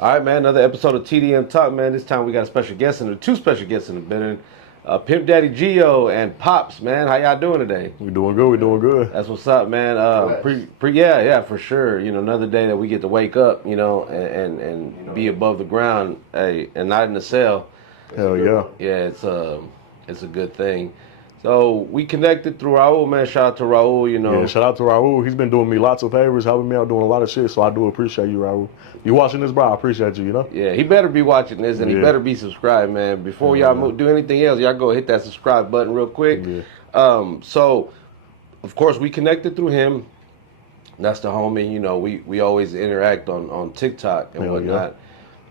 All right, man. Another episode of TDM Talk, man. This time we got a special guest and two special guests in the building. Pimp Daddy Jeo and Pops, man. How y'all doing today? We doing good. We doing good. That's what's up, man. Yeah, for sure. You know, another day that we get to wake up, you know, and be above the ground, hey, and not in the cell. Hell yeah. Yeah, it's a good thing. So we connected through Raul, man. Shout out to Raul, you know. Yeah, shout out to Raul. He's been doing me lots of favors, helping me out doing a lot of shit. So I do appreciate you, Raul. You watching this, bro? I appreciate you. You know. Yeah, he better be watching this, and he better be subscribed, man. Before y'all do anything else, y'all go hit that subscribe button real quick. Yeah. So, of course, we connected through him. That's the homie. You know, we always interact on TikTok and whatnot.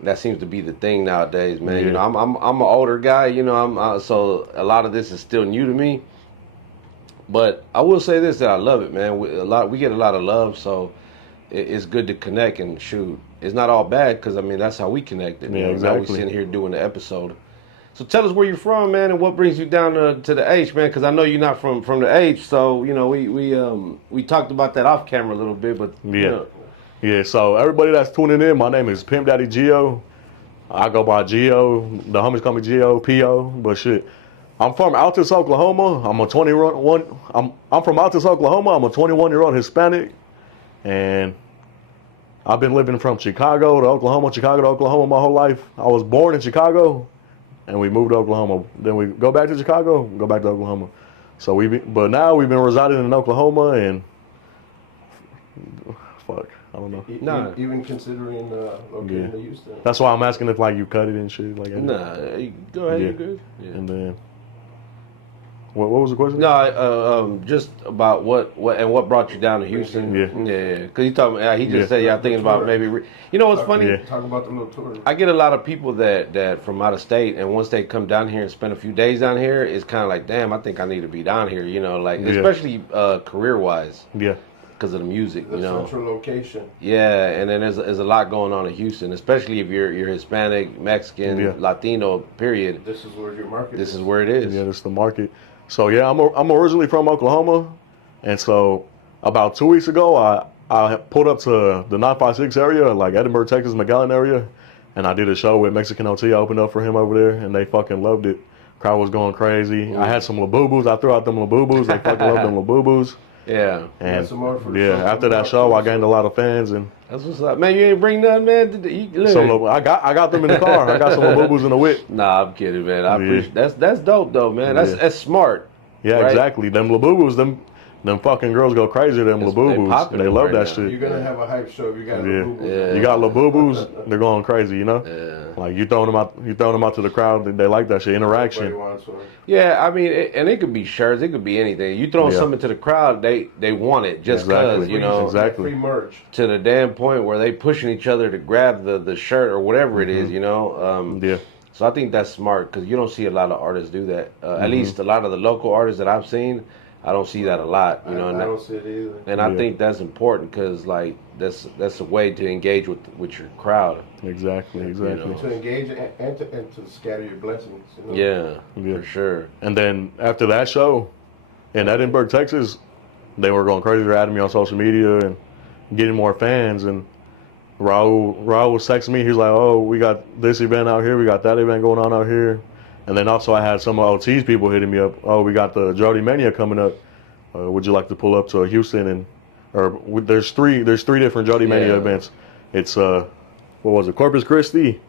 That seems to be the thing nowadays, man. Yeah. You know, I'm an older guy. You know, so a lot of this is still new to me. But I will say this, that I love it, man. We get a lot of love, so it's good to connect and shoot. It's not all bad because I mean that's how we connected. Yeah, exactly. Now we sitting here doing the episode. So tell us where you're from, man, and what brings you down to the H, man. Because I know you're not from the H. So you know we talked about that off camera a little bit, but you know. Yeah, so everybody that's tuning in, my name is Pimp Daddy Jeo. I go by Geo. The homies call me Geo, P.O. But shit, I'm from Altus, Oklahoma. I'm a 21. I'm from Altus, Oklahoma. I'm a 21-year-old Hispanic, and I've been living from Chicago to Oklahoma my whole life. I was born in Chicago, and we moved to Oklahoma. Then we go back to Chicago, go back to Oklahoma. So but now we've been residing in Oklahoma, and fuck. I don't know. Even considering locating in Houston. That's why I'm asking if like you cut it and shit like that. Nah, go ahead. You're good. Yeah. And then, what was the question? No, just about what brought you down to Houston. Yeah. Because he told me he just said y'all thinking about maybe. You know what's funny? Yeah. Talk about the little tour. I get a lot of people that from out of state, and once they come down here and spend a few days down here, it's kind of like, damn, I think I need to be down here. You know, like especially career wise. Yeah. Because of the music, you know. Central location. Yeah, and then there's a lot going on in Houston, especially if you're Hispanic, Mexican, Latino. Period. This is where your market. This is where it is. Yeah, this is the market. So yeah, I'm originally from Oklahoma, and so about 2 weeks ago, I pulled up to the 956 area, like Edinburgh, Texas, McAllen area, and I did a show with Mexican OT. I opened up for him over there, and they fucking loved it. Crowd was going crazy. I had some Labubus. I threw out them Labubus. They fucking loved them Labubus. Yeah. And after that show, I gained a lot of fans, and that's what's up, man. You ain't bring nothing, man. I got them in the car. I got some Labubus in the whip. Nah, I'm kidding, man. I appreciate that's dope though, man. That's smart. Yeah, right? Exactly. Them Labubus, them fucking girls go crazy. Them Labubus, they love that shit. You're gonna have a hype show if you got Labubus. Yeah. You got Labubus, they're going crazy, you know. Yeah. Like you throwing them out to the crowd. They like that shit. Interaction. Yeah, I mean, and it could be shirts, it could be anything. You throwing something to the crowd, they want it just because, you know. Free merch. To the damn point where they pushing each other to grab the shirt or whatever it is, you know. So I think that's smart because you don't see a lot of artists do that. At least a lot of the local artists that I've seen, I don't see that a lot. You know, I don't see it either. And I think that's important because like that's a way to engage with your crowd. Exactly. You know? To engage and to scatter your blessings. You know? Yeah, for sure. And then after that show in Edinburgh, Texas, they were going crazy. They're adding me on social media and getting more fans. And Raul was texting me. He's like, "Oh, we got this event out here. We got that event going on out here." And then also I had some of OT's people hitting me up. "Oh, we got the Jody Mania coming up. Would you like to pull up to Houston?" There's three different Jody Mania events. It's what was it? Corpus Christi,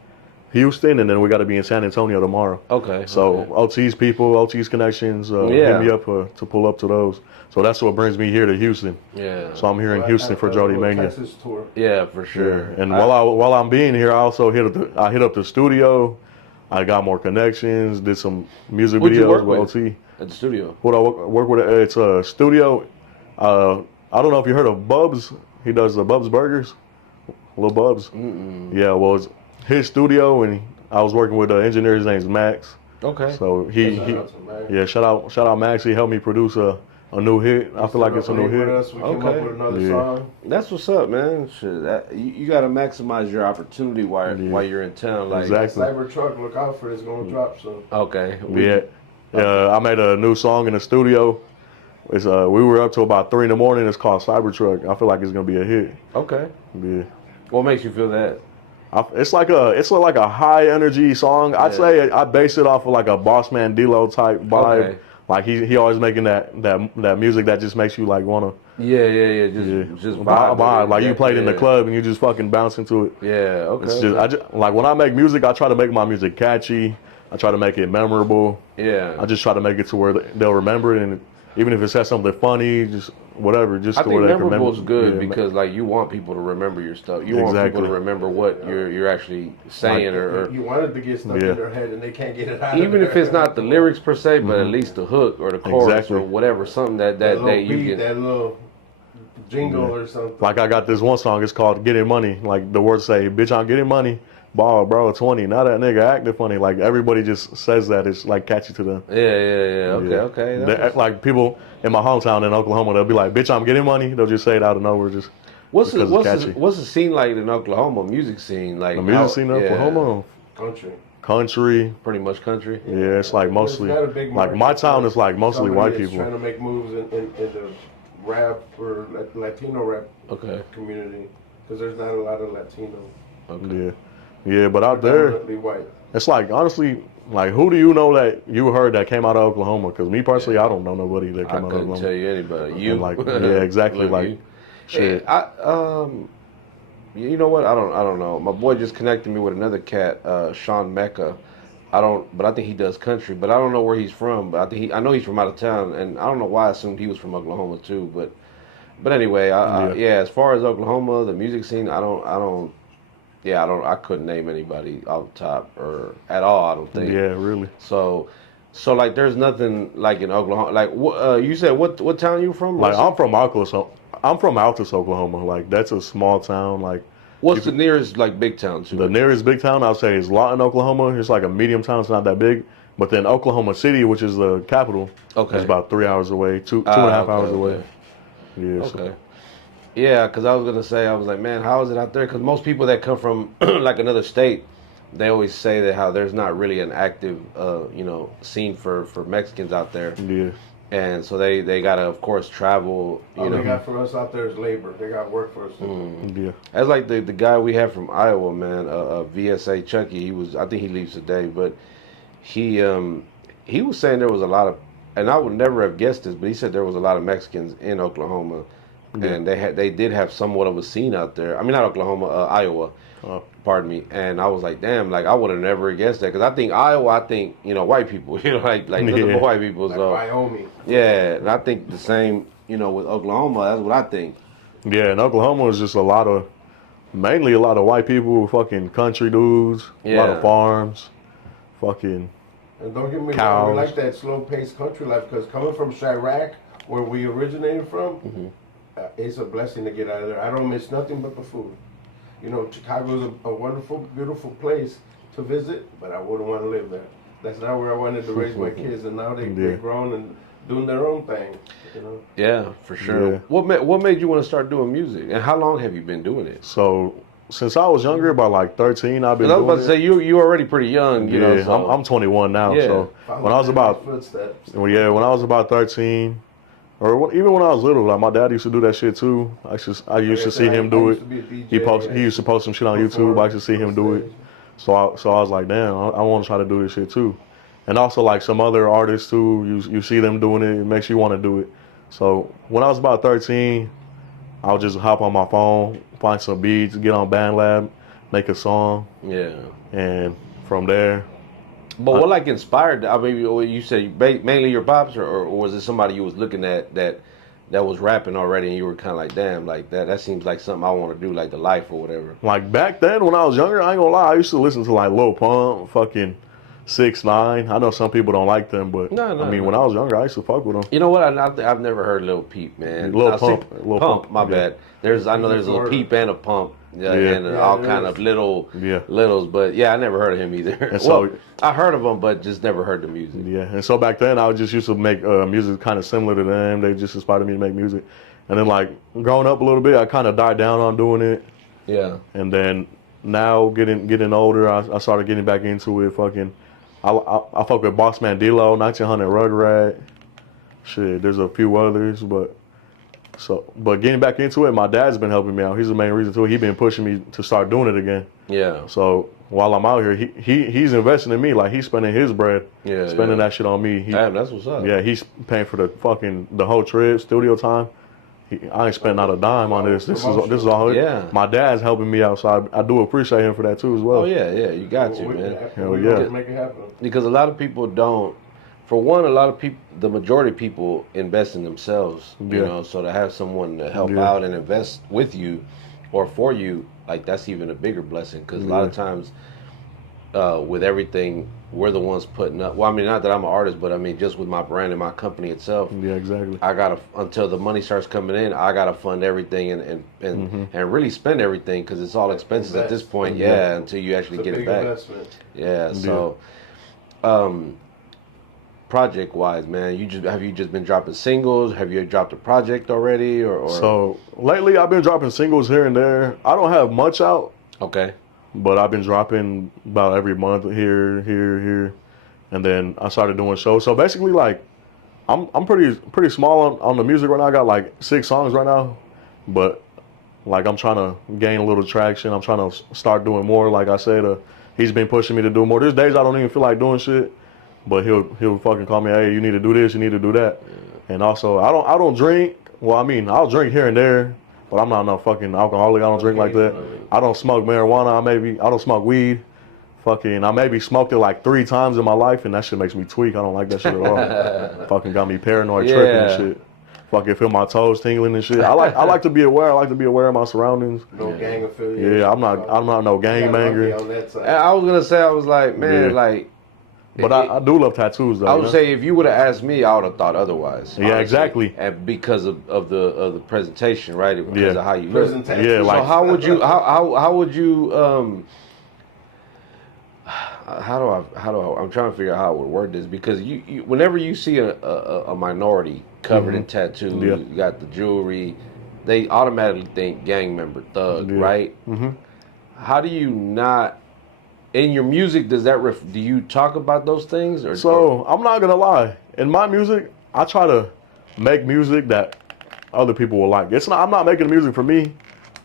Houston, and then we got to be in San Antonio tomorrow. Okay. So OT's people, OT's connections, hit me up to pull up to those. So that's what brings me here to Houston. Yeah. So I'm here in Houston for Jody Mania. Texas tour. Yeah, for sure. Yeah. And while I'm being here, I also hit up the studio. I got more connections. Did some music videos with OT at the studio. What I work with, it's a studio. I don't know if you heard of Bubs. He does the Bubs Burgers. Lil Bubs. Yeah, well, it's his studio, and I was working with an engineer. His name's Max. Okay. So shout out Max. He helped me produce a new hit. I feel like it's a new hit. We came up with another song. That's what's up, man. Shit, you got to maximize your opportunity while you're in town. Like exactly. Cybertruck, look out for it. It's gonna drop soon. Okay. I made a new song in the studio. It's we were up till about 3 a.m. It's called Cybertruck. I feel like it's gonna be a hit. Okay. Yeah. What makes you feel that? It's like a high energy song. I'd say I base it off of like a Boss Man D-Lo type vibe. Okay. Like he always making that music that just makes you like wanna Yeah. Just vibe. vibe. With it. Like you played in the Yeah. club and you just fucking bounce into it. Yeah. Okay. It's just like when I make music, I try to make my music catchy. I try to make it memorable. Yeah. I just try to make it to where they'll remember it, and even if it says something funny, just whatever, just I to think where they can memorable remember. is good Yeah, because like you want people to remember your stuff. You want people to remember what you're actually saying, or You wanted to get stuck in their head and they can't get it out. even if it's not the lyrics per se, but at least the hook or the chorus or whatever, something that little you beat, get. that little jingle or something. Like I got this one song, it's called "Getting Money." Like the words say, "Bitch, I'm getting money." Ball, bro, 20. Now that nigga acting funny. Like everybody just says that. It's like catchy to them. Yeah. Okay. Like people in my hometown in Oklahoma, they'll be like, "Bitch, I'm getting money." They'll just say it out of nowhere, just What's because it's catchy. what's the scene like in Oklahoma? Music scene like The music scene in Oklahoma, country. pretty much country. Yeah, it's like mostly It's not a big like market my town is like mostly somebody white that's people. trying to make moves in the rap or Latino rap Okay. community because there's not a lot of Latino. Okay. Yeah, but out there, Predominantly white. it's like honestly, like who do you know that you heard that came out of Oklahoma? Because me personally, I don't know nobody that I came out of couldn't Oklahoma. tell you anybody. You And like, yeah, exactly. Look, Like, you. shit. You know what? I don't know. My boy just connected me with another cat, Sean Mecca. But I think he does country, but I don't know where he's from. But I know he's from out of town, and I don't know why I assumed he was from Oklahoma too. But anyway, as far as Oklahoma, the music scene, I couldn't name anybody off the top or at all. I don't think. Yeah, really. So like, there's nothing like in Oklahoma. Like, you said what town you from? Like I'm from Altus, Oklahoma. Like that's a small town. Like What's the nearest like big town to the it? nearest big town I'd say is Lawton, Oklahoma. It's like a medium town. It's not that big. But then Oklahoma City, which is the capital, is about 3 hours away, two and a half hours away. Yeah. Okay. So. Yeah, because I was gonna say, I was like, man, how is it out there? Because most people that come from like another state, they always say that how there's not really an active, scene for Mexicans out there. Yeah. And so they gotta, of course, travel. All they got for us out there is labor. They got work for us. Yeah. That's like the guy we have from Iowa, man, VSA Chucky. I think he leaves today, but he was saying there was a lot of, and I would never have guessed this, but he said there was a lot of Mexicans in Oklahoma. Yeah. And they did have somewhat of a scene out there. I mean, not Oklahoma, Iowa. Pardon me. And I was like, damn, like I would have never guessed that because I think Iowa, white people, like nothing but white people. Like so Wyoming. yeah, and I think the same, with Oklahoma. That's what I think. Yeah, and Oklahoma is just mainly a lot of white people, fucking country dudes, a lot of farms, fucking And don't get me cows. wrong, we like that slow-paced country life because coming from Chirac, where we originated from, it's a blessing to get out of there. I don't miss nothing but the food. Chicago's a wonderful, beautiful place to visit, but I wouldn't want to live there. That's not where I wanted to raise my kids, and now they're grown and doing their own thing. Yeah, for sure. Yeah. What made you want to start doing music, and how long have you been doing it? So since I was younger, about like 13, I've been I was doing about to say you already pretty young, Yeah, So. I'm 21 now. Yeah. So when I was about footsteps. when I was about 13, or even when I was little, like my dad used to do that shit too. I used to see him do it. He used to post some shit on YouTube. I used to see him do it. So I was like, damn, I want to try to do this shit too. And also like some other artists too, you see them doing it, it makes you want to do it. So when I was about 13, I would just hop on my phone, find some beats, get on BandLab, make a song. Yeah. And from there. But what like inspired? I mean, you said mainly your pops, or was it somebody you was looking at that was rapping already, and you were kind of like, damn, like that seems like something I want to do, like the life or whatever. Like back then when I was younger, I ain't gonna lie, I used to listen to like Lil Pump, fucking 6ix9ine. I know some people don't like them, but when I was younger, I used to fuck with them. You know what? I've never heard Lil Peep, man. Lil Pump. My bad. I know there's a Lil Peep and a Pump. And all kind of littles, but I never heard of him either. And so, I heard of them, but just never heard the music. Yeah, and so back then I just used to make music kind of similar to them. They just inspired me to make music. And then like growing up a little bit, I kind of died down on doing it. Yeah. And then now getting older, I started getting back into it. Fucking, I fuck with Boss Man D-Lo, 1900 Rugrat. Shit, there's a few others, but getting back into it, my dad's been helping me out. He's the main reason too. He's been pushing me to start doing it again. Yeah. So while I'm out here, he's investing in me. Like he's spending his bread, spending that shit on me. Damn, that's what's up. Yeah, he's paying for the whole trip, studio time. I ain't spent not a dime on this. This is all. Yeah. My dad's helping me out, so I do appreciate him for that too as well. Oh yeah, you got to, man. Hell yeah. Make it happen. Because a lot of people don't. For one, a lot of people, the majority of people invest in themselves. You know, so to have someone to help out and invest with you or for you, like that's even a bigger blessing. Because a lot of times, with everything, we're the ones putting up. Well, I mean, not that I'm an artist, but I mean, just with my brand and my company itself. Yeah, exactly. I gotta, until the money starts coming in, I gotta fund everything and really spend everything because it's all expenses at this point. Yeah, until you actually get it back. Investment. Yeah, so project wise, man, have you just been dropping singles? Have you dropped a project already or? So lately I've been dropping singles here and there. I don't have much out. Okay. But I've been dropping about every month here, and then I started doing shows. So basically, like, I'm pretty small on the music right now. I got like 6 songs right now, but like I'm trying to gain a little traction. I'm trying to start doing more. Like I said, he's been pushing me to do more. There's days I don't even feel like doing shit, but he'll fucking call me. Hey, you need to do this. You need to do that. And also, I don't drink. Well, I mean, I'll drink here and there. But I'm not no fucking alcoholic. I don't drink like that. I don't smoke marijuana. I don't smoke weed. Fucking, I maybe smoked it like 3 times in my life, and that shit makes me tweak. I don't like that shit at all. Fucking got me paranoid, tripping and shit. Fucking feel my toes tingling and shit. I like to be aware. I like to be aware of my surroundings. No gang affiliation. Yeah, I'm not no gang banger. I was gonna say, I was like, man, like. But I do love tattoos though. I would say if you would have asked me, I would have thought otherwise. Yeah, exactly. And because of the presentation, right? Because of how you look. Yeah, like. So how would you I'm trying to figure out how I would word this because you whenever you see a minority covered in tattoos, you got the jewelry, they automatically think gang member, thug, right? Mm-hmm. How do you not? In your music, does that do you talk about those things? So I'm not gonna lie. In my music, I try to make music that other people will like. I'm not making music for me.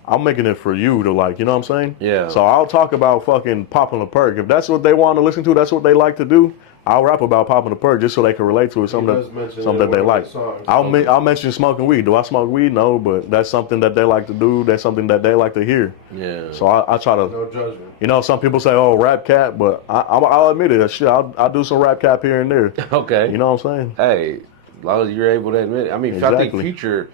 I'm making it for you to like. You know what I'm saying? Yeah. So I'll talk about fucking popping a perk. If that's what they want to listen to, that's what they like to do. I'll rap about popping a perk just so they can relate to it. Something that they like. I'll mention smoking weed. Do I smoke weed? No, but that's something that they like to do. That's something that they like to hear. Yeah. So I try to. No judgment. You know, some people say, "Oh, rap cap," but I'll admit it. Shit, I'll do some rap cap here and there. Okay. You know what I'm saying? Hey, as long as you're able to admit it. I mean, exactly. I think Future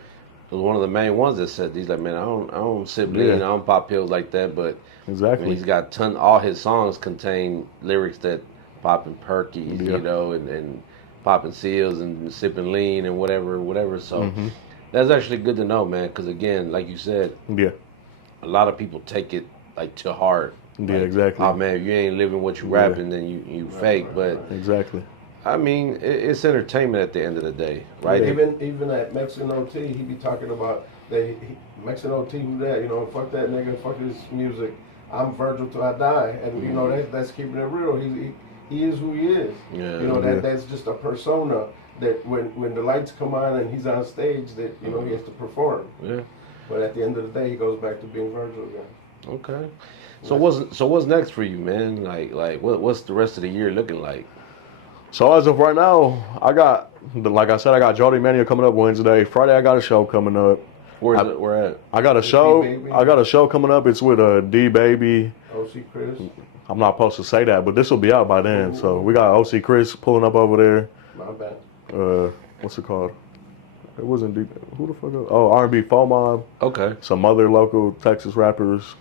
was one of the main ones that said these. Like, man, I don't sip lean. I don't pop pills like that. But exactly, he's got all his songs contain lyrics that. Popping perkies, you know, and popping seals and sipping lean and whatever. So that's actually good to know, man. Because again, like you said, a lot of people take it like to heart. Yeah, like, exactly. Oh man, if you ain't living what you rapping, then you fake. But exactly. I mean, it's entertainment at the end of the day, right? Even at Mexican OT, he be talking about that Mexican OT who that, you know, fuck that nigga, fuck his music. I'm Virgil till I die, and you know that's keeping it real. He is who he is. Yeah, you know that's just a persona that when the lights come on and he's on stage that you know he has to perform. Yeah. But at the end of the day, he goes back to being Virgil again. Okay. So what's next for you, man? Like what's the rest of the year looking like? So as of right now, like I said, I got Jody Mania coming up Wednesday. Friday, I got a show coming up. Where at? I got a show. I got a show coming up. It's with D Baby. OC Chris. I'm not supposed to say that, but this will be out by then. Ooh. So we got OC Chris pulling up over there. My bad. What's it called? It wasn't D. Who the fuck? Oh, R&B Faux Mob. Okay. Some other local Texas rappers.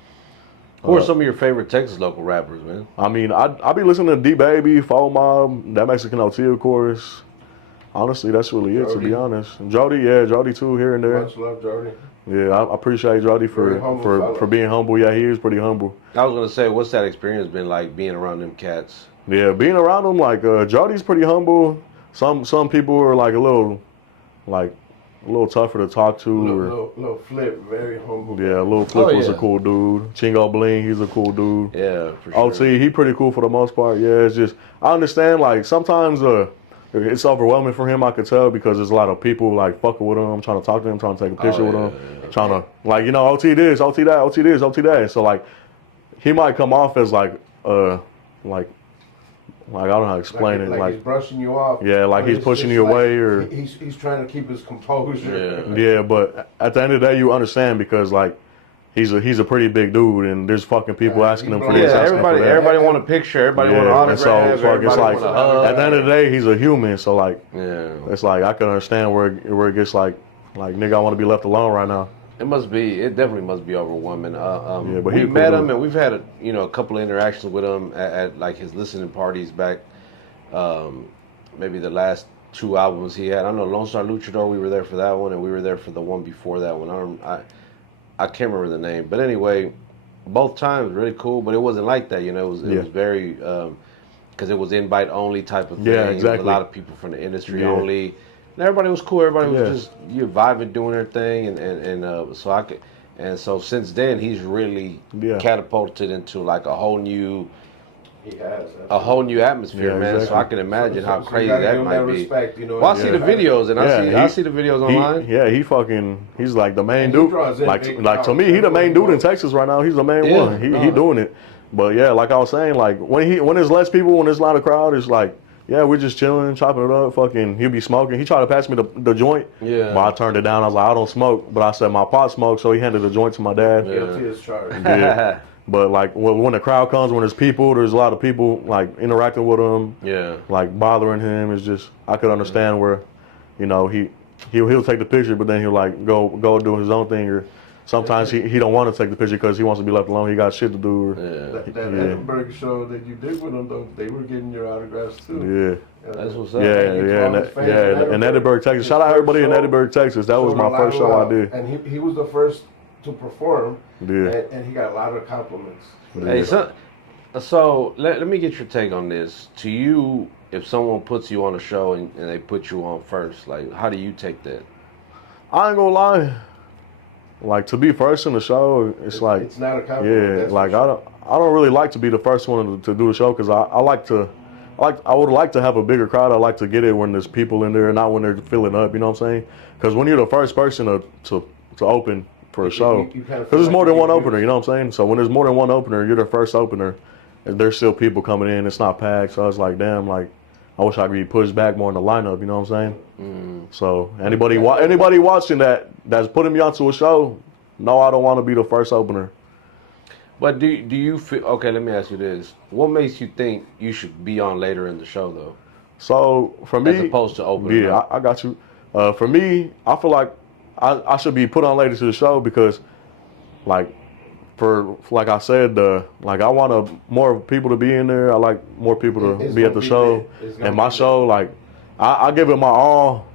Who are some of your favorite Texas local rappers, man? I mean, I be listening to D Baby, Faux Mob, That Mexican OT, of course. Honestly, that's really it, to be honest. Jody too, here and there. Much love, Jody. Yeah, I appreciate Jody for being humble. Yeah, he is pretty humble. I was gonna say, what's that experience been like being around them cats? Yeah, being around them, like Jody's pretty humble. Some people are like a little tougher to talk to. Little Flip, very humble. Yeah, Lil Flip was a cool dude. Chingo Bling, he's a cool dude. Yeah, for sure. OT, he pretty cool for the most part. Yeah, it's just I understand like sometimes it's overwhelming for him, I could tell, because there's a lot of people like fucking with him, trying to talk to him, trying to take a picture with him, trying to like, you know, OT this, OT that, OT this, OT that. So like he might come off as like like I don't know how to explain it. Like he's brushing you off. Yeah, like he's pushing you away, or he's trying to keep his composure. Yeah, but at the end of the day, you understand because like he's a pretty big dude, and there's fucking people asking him for this. Yeah, everybody want a picture. Everybody want an autograph. And so fuck, it's like at the end of the day, he's a human. So like, it's like I can understand where it gets like nigga, I want to be left alone right now. It definitely must be overwhelming. But we met him and we've had a couple of interactions with him at like his listening parties back, maybe the last 2 albums he had. I know Lone Star Luchador, we were there for that one, and we were there for the one before that one. I can't remember the name, but anyway, both times really cool. But it wasn't like that, It was very because it was invite only type of thing. Yeah, exactly. A lot of people from the industry only. And everybody was cool. Everybody was just vibing, doing their thing, and so since then he's really catapulted into like a whole new atmosphere, man. Exactly. So I can imagine how crazy that might be. Respect, well, I see the videos, and I see the videos online. He's like the main dude. Like to me, he the main dude in Texas right now. He's the main one. He doing it. But yeah, like I was saying, like when there's less people, when there's not a crowd, it's like. Yeah, we're just chilling, chopping it up. Fucking, he'll be smoking. He tried to pass me the joint, but I turned it down. I was like, I don't smoke, but I said my pot smokes, so he handed the joint to my dad. Guilty as charged. Yeah. But like when the crowd comes, when there's a lot of people like interacting with him, like bothering him. It's just I could understand where, he'll take the picture, but then he'll like go do his own thing, or sometimes he don't want to take the picture because he wants to be left alone. He got shit to do. That Edinburgh show that you did with them, though, they were getting your autographs too. Yeah. That's what's up. In Edinburgh, Texas. Shout out everybody in Edinburgh, Texas. That was my first show I did. And he was the first to perform. And he got a lot of compliments. Hey, so let me get your take on this. To you, if someone puts you on a show and they put you on first, like how do you take that? I ain't gonna lie. Like to be first in the show, it's like it's not a compliment. Yeah, like I don't really like to be the first one to do the show because I would like to have a bigger crowd. I like to get it when there's people in there, not when they're filling up. You know what I'm saying? Because when you're the first person to open for a show, because there's more than one opener. You know what I'm saying? So when there's more than one opener, you're the first opener, and there's still people coming in. It's not packed. So I was like, damn, like I wish I could be pushed back more in the lineup. You know what I'm saying? So anybody watching that's putting me onto a show, no, I don't want to be the first opener. But do you feel, okay, let me ask you this. What makes you think you should be on later in the show, though? So, for me... As opposed to opening Yeah, I got you. For me, I feel like I should be put on later to the show because, like I said, I want more people to be in there. I like more people to be at the show. And my show, like, I give it my all.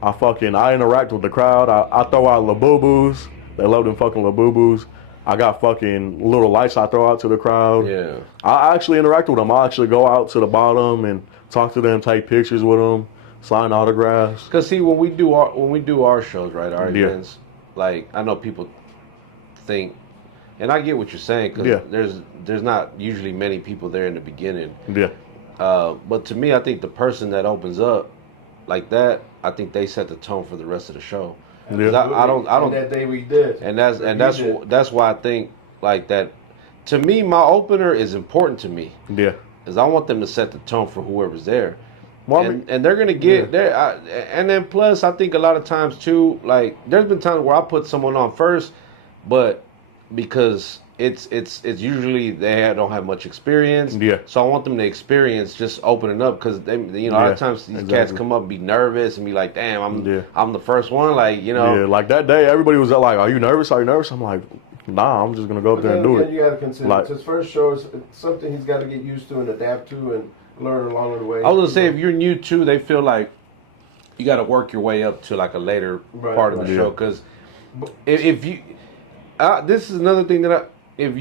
I interact with the crowd. I throw out Labubus. They love them fucking Labubus. I got fucking little lights I throw out to the crowd. Yeah. I actually interact with them. I actually go out to the bottom and talk to them, take pictures with them, sign autographs. Cause see, when we do our shows, right, our events, like I know people think, and I get what you're saying, cause there's not usually many people there in the beginning. Yeah. But to me, I think the person that opens up like that, I think they set the tone for the rest of the show. Yeah. I don't. That day we did, and that's why I think like that. To me, my opener is important to me. Yeah, because I want them to set the tone for whoever's there, and they're gonna get there. And then plus, I think a lot of times too, like there's been times where I put someone on first, but because it's usually they don't have much experience. Yeah. So I want them to experience just opening up because they, a lot of times these cats come up and be nervous and be like, damn, I'm the first one, like Yeah, like that day, everybody was like, are you nervous? Are you nervous? I'm like, nah, I'm just gonna go up there and do it. You gotta consider it's his first show. It's something he's got to get used to and adapt to and learn along the way. I was gonna say if you're new too, they feel like you got to work your way up to like a later part of the show because if you. This is another thing that if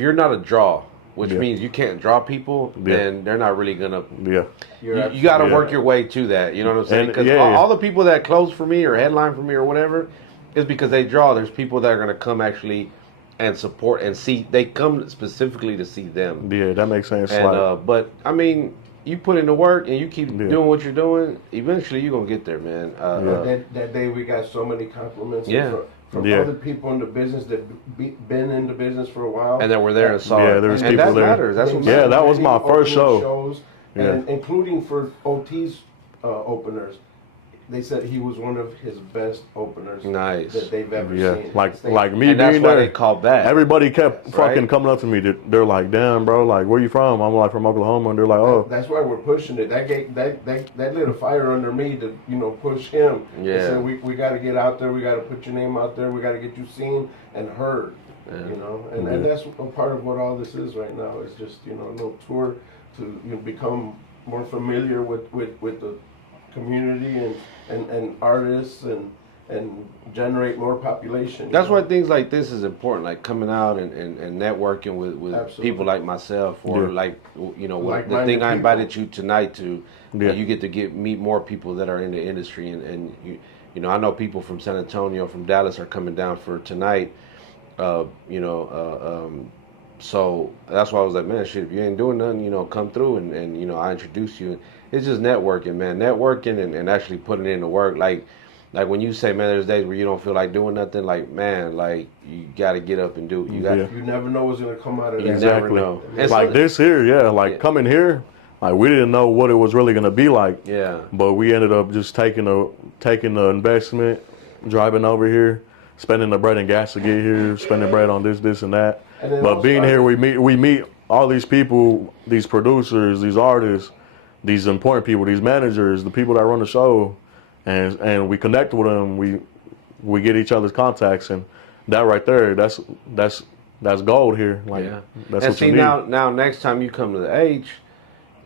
you're not a draw, which means you can't draw people, then they're not really gonna. Yeah. You got to work your way to that. You know what I'm saying? Because all the people that close for me or headline for me or whatever is because they draw. There's people that are gonna come actually and support and see. They come specifically to see them. Yeah, that makes sense. And, but I mean. You put in the work and you keep doing what you're doing, eventually you're going to get there, man. That day we got so many compliments from Yeah. other people in the business that been in the business for a while. And then we're there and saw Yeah, it. there was And people that there. matters. That's what Yeah, matters. that was my first Opening show. Shows, Yeah. and including for OT's openers. They said he was one of his best openers Nice. that they've ever Yeah, seen. like me And that's being why there. they call back. Everybody kept Right? fucking coming up to me. They're like, "Damn, bro, like, where you from?" I'm like, "From Oklahoma," and they're like, "Oh, That's why we're pushing it. That lit a fire under me to push him. Yeah. They said we got to get out there. We got to put your name out there. We got to get you seen and heard. Yeah. And that's a part of what all this is right now. It's just a little tour to become more familiar with the community and artists and generate more population. That's why things like this is important, like coming out and networking with Absolutely. people like myself, or Yeah. like the Like-minded thing I people. invited you tonight to. Yeah. You get to meet more people that are in the industry, and I know people from San Antonio, from Dallas, are coming down for tonight. So that's why I was like, man, shit, if you ain't doing nothing, come through and I introduce you. It's just networking, man, networking and actually putting in the work. Like when you say, man, there's days where you don't feel like doing nothing. Like, man, like you got to get up and do it. You got. Yeah. You never know what's gonna come out of You that. never exactly." know. It's like this here, coming here, like we didn't know what it was really gonna be like. Yeah. But we ended up just taking the investment, driving over here, spending the bread and gas to get here, spending bread on this and that. And then But also being here, we meet all these people, these producers, these artists, these important people, these managers, the people that run the show, and we connect with them. We get each other's contacts, and that right there, that's gold here. Like, Yeah. that's And what see, you need. now next time you come to the H,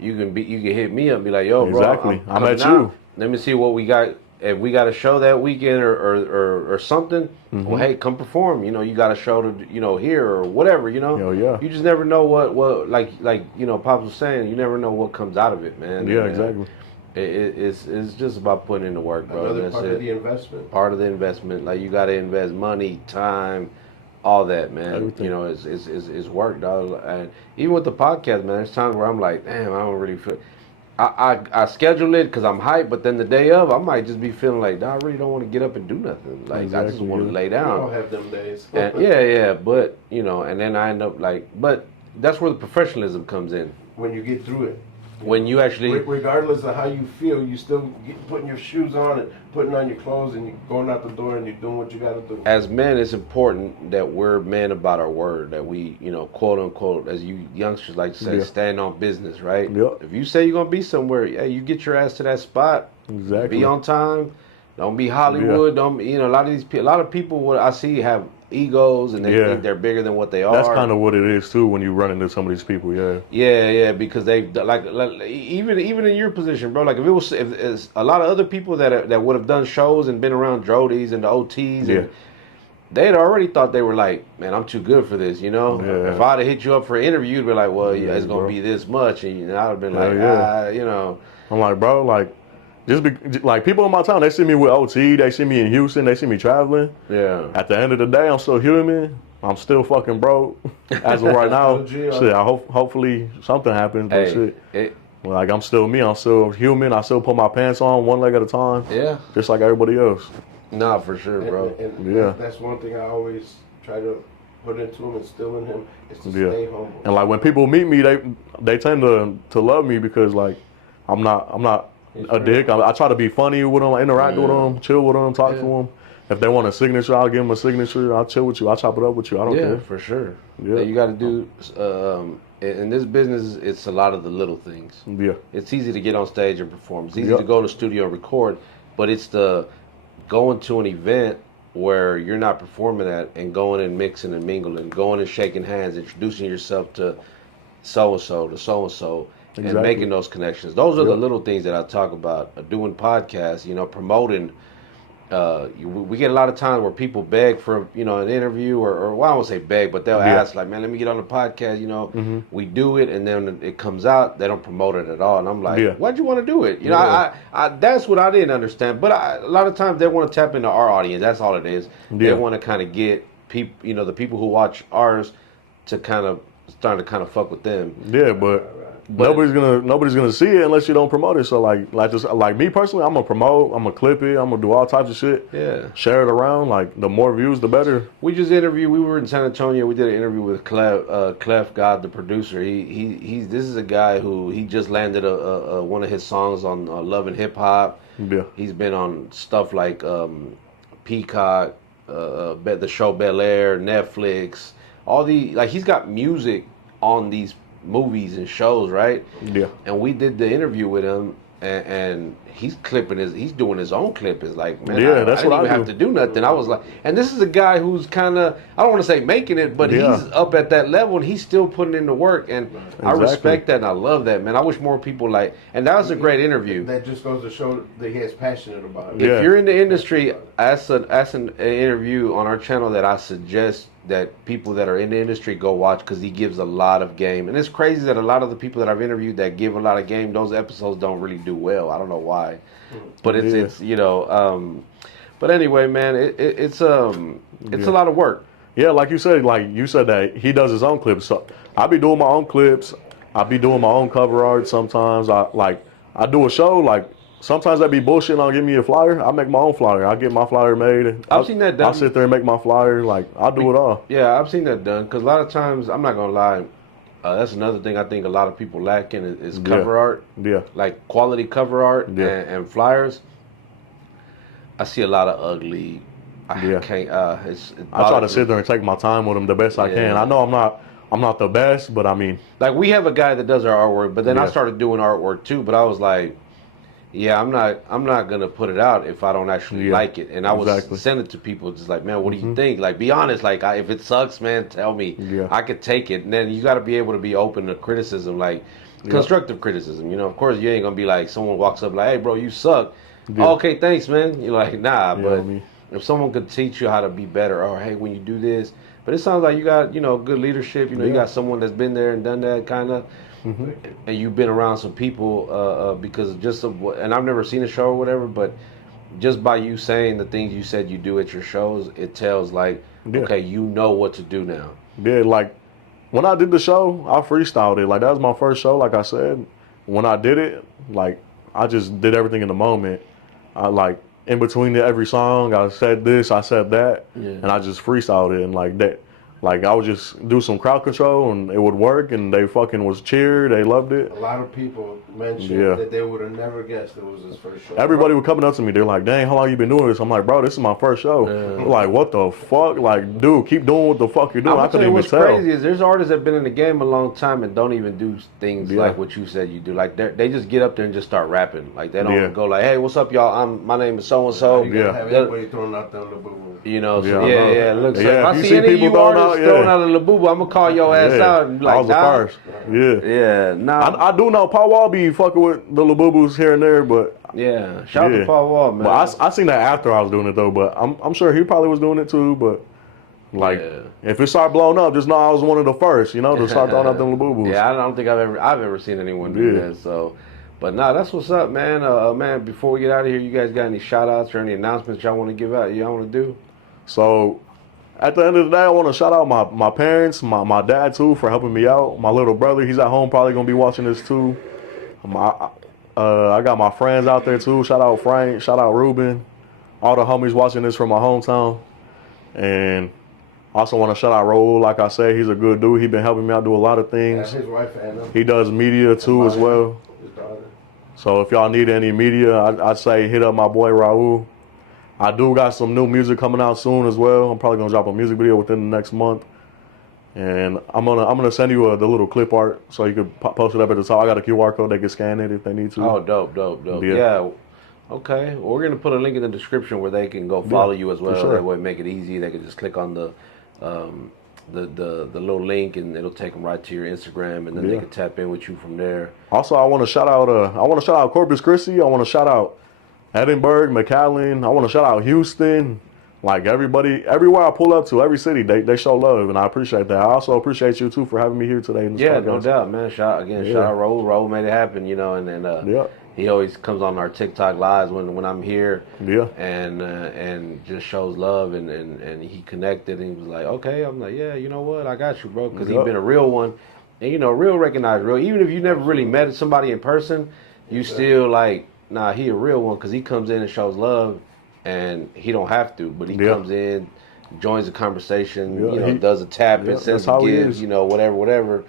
you can hit me up and be like, yo, bro, Exactly. I'm coming at out. you. Let me see what we got. If we got a show that weekend or something, well, hey, come perform. You got a show to here or whatever. Hell yeah. You just never know what like Pops was saying. You never know what comes out of it, man. Yeah, And, exactly. It's just about putting in the work, bro. Another That's part it. of the investment. Part of the investment. Like you got to invest money, time, all that, man. Everything. It's work, dog. And even with the podcast, man, there's times where I'm like, damn, I don't really feel. I schedule it because I'm hyped, but then the day of, I might just be feeling like, nah, I really don't want to get up and do nothing. Like I just Exactly, want to yeah. lay We all down. have them days. And, yeah, but and then I end up but that's where the professionalism comes in. When you get through it. When you actually, Regardless of how you feel, you still putting your shoes on and putting on your clothes and you're going out the door and you're doing what you got to do. as men, it's important that we're men about our word. That we, quote unquote, as you youngsters like to say, Yeah. stand on business, right? Yep. If you say you're gonna be somewhere, hey, you get your ass to that spot. Exactly. Be on time. Don't be Hollywood. Don't a lot of people. What I see have egos and they Yeah. think they're bigger than what they are. That's kind of what it is too when you run into some of these people. Yeah. Yeah, because they like even in your position, bro. Like if it's a lot of other people that would have done shows and been around Jodies and the OTs, Yeah. and they'd already thought they were like, man, I'm too good for this, Yeah. If I'd have hit you up for an interview, you'd be like, well, yeah, Yeah, it's gonna bro. be this much, and I'd have been Hell like, yeah. I'm like, bro, like, like people in my town, they see me with OT, they see me in Houston, they see me traveling. yeah. At the end of the day, I'm still human. I'm still fucking broke as of right now. Still Geo. Shit, hopefully something happens. But shit, It, like I'm still me. I'm still human. I still put my pants on one leg at a time, yeah, just like everybody else. nah, for sure, bro. And Yeah. that's one thing I always try to put into him, instill in him, is to Yeah. stay humble. And like when people meet me, they tend to love me because like I'm not a dick. I try to be funny with them, interact with them, chill with them, talk to them. If they want a signature, I'll give them a signature. I'll chill with you. I'll chop it up with you. I don't Yeah, care. for sure. Yeah. You got to do. In this business, it's a lot of the little things. Yeah. It's easy to get on stage and perform. It's easy Yep. to go in the studio and record, but it's the going to an event where you're not performing at and going and mixing and mingling, going and shaking hands, introducing yourself to so-and-so, to so-and-so, and Exactly. making those connections. Those are the Yep. little things that I talk about. Doing podcasts, promoting. We get a lot of times where people beg for an interview or well, I won't say beg, but they'll Yeah. ask like, man, let me get on the podcast. We do it and then it comes out, they don't promote it at all, and I'm like, Yeah. why'd you want to do it? Yeah. I that's what I didn't understand. But a lot of times they want to tap into our audience. That's all it is. They Yeah. want to kind of get people, the people who watch ours, to kind of start to kind of fuck with them. Yeah, but But nobody's gonna see it unless you don't promote it. So like me personally, I'm gonna promote, I'm gonna clip it, I'm gonna do all types of shit. yeah. Share it around. Like the more views, the better. We just interviewed. We were in San Antonio. We did an interview with Clef God, the producer. He's this is a guy who he just landed a one of his songs on Love and Hip Hop. Yeah. He's been on stuff like Peacock, the show Bel Air, Netflix, all the like. He's got music on these movies and shows, right? Yeah. And we did the interview with him, and he's he's doing his own clip. It's like, man, Yeah, I that's didn't what even I have do. to do nothing. I was like, and this is a guy who's kind of, I don't want to say making it, but Yeah. he's up at that level, and he's still putting in the work, and I Exactly. respect that, and I love that, man. I wish more people like, and that was a great interview. That just goes to show that he is passionate about it. Yeah. If you're in the industry, that's an interview on our channel that I suggest that people that are in the industry go watch because he gives a lot of game. And it's crazy that a lot of the people that I've interviewed that give a lot of game, those episodes don't really do well. I don't know why, but it's you know. But anyway, man, it's a lot of work. Yeah, like you said that he does his own clips. So I be doing my own clips. I be doing my own cover art sometimes. I do a show like. Sometimes that be bullshit and I'll give me a flyer. I make my own flyer. I get my flyer made. I've seen that done. I'll sit there and make my flyer. Like, I'll do it all. Yeah, I've seen that done because a lot of times, I'm not gonna lie, that's another thing I think a lot of people lack in is cover art. Yeah. Like quality cover art Yeah. and flyers. I see a lot of ugly. I can't. I try to sit there and take my time with them the best I can. I know I'm not the best, but I mean, like we have a guy that does our artwork, but then I Yeah. started doing artwork too. But I was like, yeah, I'm not gonna put it out if I don't actually like it. And I was Exactly. sending it to people just like, man, what do you think? Like, be honest. Like, if it sucks, man, tell me. Yeah. I could take it. And then you got to be able to be open to criticism, like constructive criticism. You know, of course, you ain't gonna be like someone walks up like, hey, bro, you suck. Yeah. Oh, okay, thanks, man. You're like, nah, You know but what I mean? if someone could teach you how to be better, or hey, when you do this, but it sounds like you got good leadership. You know, you got someone that's been there and done that kind of. And you've been around some people because just of what, and I've never seen a show or whatever, but just by you saying the things you said you do at your shows, it tells like, okay, you know what to do now. Yeah, like when I did the show, I freestyled it. Like that was my first show, like I said. When I did it, like I just did everything in the moment. I like in between every song, I said this, I said that, and I just freestyled it and like that. Like I would just do some crowd control and it would work and they fucking was cheered. They loved it. A lot of people mentioned that they would have never guessed it was his first show. Everybody would coming up to me. They're like, "Dang, how long you been doing this?" I'm like, "Bro, this is my first show." They're like, what the fuck? Like, dude, keep doing what the fuck you're doing. I couldn't even what's tell. crazy is there's artists that have been in the game a long time and don't even do things like what you said you do. Like they just get up there and just start rapping. Like they don't go like, "Hey, what's up, y'all? My name is so and so." You gotta have everybody throwing out them Labubus. You know, Yeah, Look, so Yeah, if I if you see see any of people you throwing artists out, throwing out a Labubu, I'm gonna call your ass out and be I like, was the "Dog." first. Yeah. Yeah, nah. I do know Paul Wall be fucking with the Labubus here and there, but Yeah, shout out to Paul Wall, man. But I seen that after I was doing it though. But I'm sure he probably was doing it too. But like, if it started blowing up, just know I was one of the first, to start throwing out them Labubus. Yeah, I don't think I've ever seen anyone do that. So, but nah, that's what's up, man. Man, before we get out of here, you guys got any shout outs or any announcements y'all want to give out? Y'all want to do? So, at the end of the day, I want to shout out my parents, my dad too, for helping me out. My little brother, he's at home, probably gonna be watching this too. I got my friends out there too. Shout out Frank, shout out Ruben, all the homies watching this from my hometown. And I also want to shout out Raul. Like I said, he's a good dude. He's been helping me out do a lot of things. His wife Anna. He does media too as well. His daughter. So if y'all need any media, I'd say hit up my boy Raul. I do got some new music coming out soon as well. I'm probably gonna drop a music video within the next month. And I'm gonna send you the little clip art so you could post it up at the top. I got a QR code. They can scan it if they need to. Oh, dope. Yeah. Okay. Well, we're gonna put a link in the description where they can go follow you as well. That way, make it easy. They can just click on the little link and it'll take them right to your Instagram, and then they can tap in with you from there. Also, I want to shout out Corpus Christi. I want to shout out Edinburgh, McAllen. I want to shout out Houston. Like everybody, everywhere I pull up to, every city, they show love, and I appreciate that. I also appreciate you too for having me here today. In this podcast. No doubt, man. Shout out Raul. Raul made it happen, and then he always comes on our TikTok lives when I'm here. Yeah. And just shows love, and he connected, and he was like, okay. I'm like, yeah, you know what, I got you, bro, because he's been a real one. And you know, real recognize real. Even if you never really met somebody in person, you still like, nah, he a real one because he comes in and shows love, and he don't have to, but he comes in, joins the conversation, you know, does a tap and sends a gift, you know, whatever.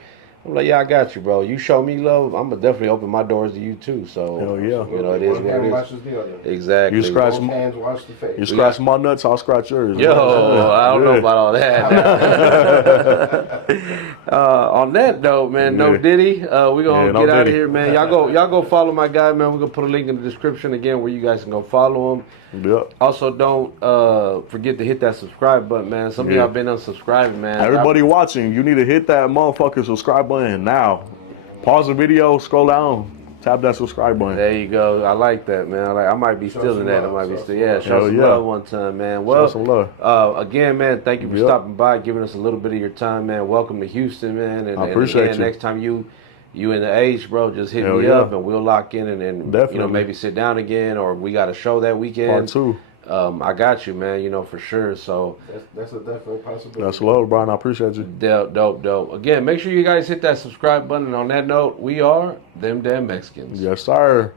I'm like, yeah, I got you, bro. You show me love, I'm gonna definitely open my doors to you too. So, Hell yeah. you know, it is what it is. Exactly. You scratch Both hands wash the face. You scratch my nuts, I'll scratch yours. Yo, I don't know about all that. On that note, man, no Diddy. We're gonna get out of here, man. Y'all go follow my guy, man. We're gonna put a link in the description again where you guys can go follow him. Yep. Also, don't forget to hit that subscribe button, man. Some of y'all been unsubscribing, man. Everybody watching, you need to hit that motherfucking subscribe button now. Pause the video, scroll down, tap that subscribe button. There you go. I like that, man. I might be stealing that. I might be still. Yeah, show some love one time, man. Well, show some love. Again, man, thank you for stopping by, giving us a little bit of your time, man. Welcome to Houston, man. And I appreciate again, you. next time you in the H, bro, just hit me up and we'll lock in and you know, maybe sit down again, or we got a show that weekend. Part 2. I got you, man, you know, for sure. So that's a definite possibility. That's love, Brian. I appreciate you. Dope. Again, make sure you guys hit that subscribe button. And on that note, we are Them Damn Mexicans. Yes, sir.